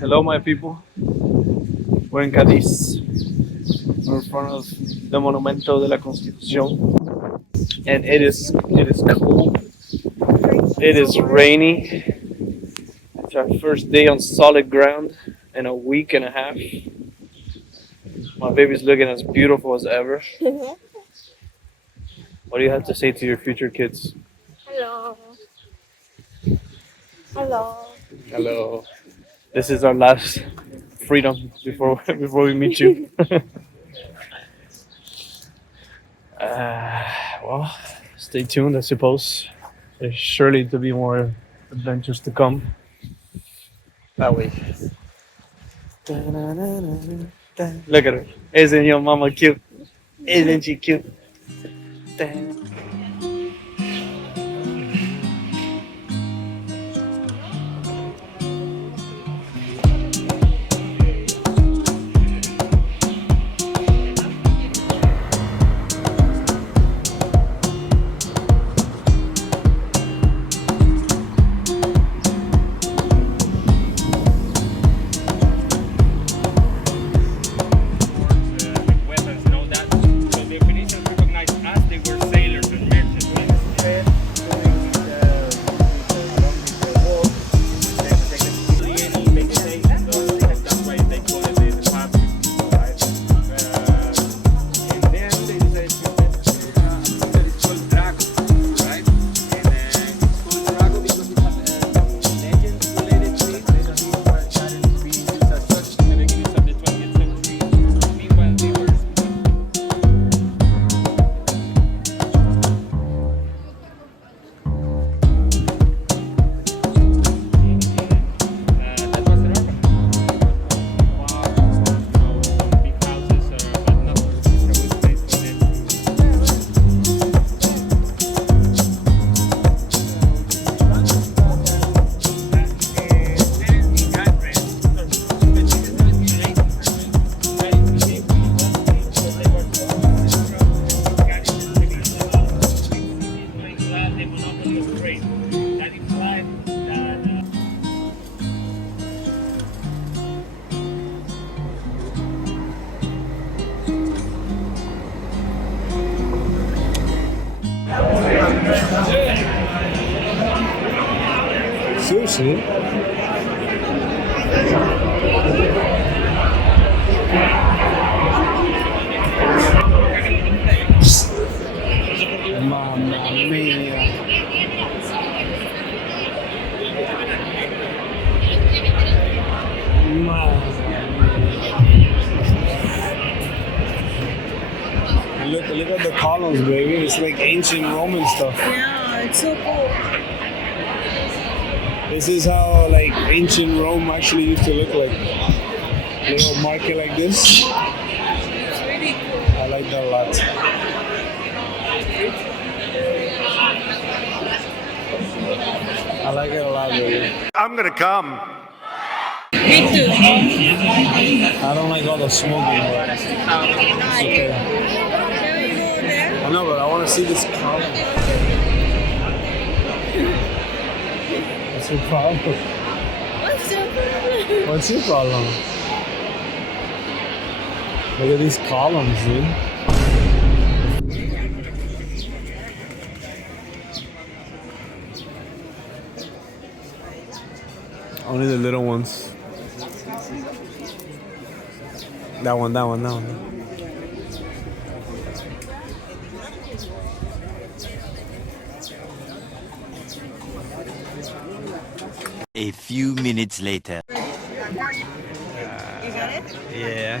Hello, my people. We're in Cádiz. We're in front of the Monumento de la Constitución, and it is cold. It is rainy. It's our first day on solid ground in a week and a half. My baby's looking as beautiful as ever. What do you have to say to your future kids? Hello. Hello. Hello. This is our last freedom before we meet you. Well, stay tuned, I suppose. There's surely to be more adventures to come. That way. Look at her. Isn't your mama cute? Isn't she cute? Seriously? Mamma mia. Look at the columns, baby. It's like ancient Roman stuff. Yeah, it's so cool. This is how like ancient Rome actually used to look like. Little market like this. It's really cool. I like that a lot. I like it a lot, baby. I'm gonna come. Me too. I don't like all the smoking, but it's okay. Can we go there? I know, but I want to see this column. What's your problem? What's your problem? What's your problem? Look at these columns, dude. Only the little ones. That one. A few minutes later. You got it? Yeah.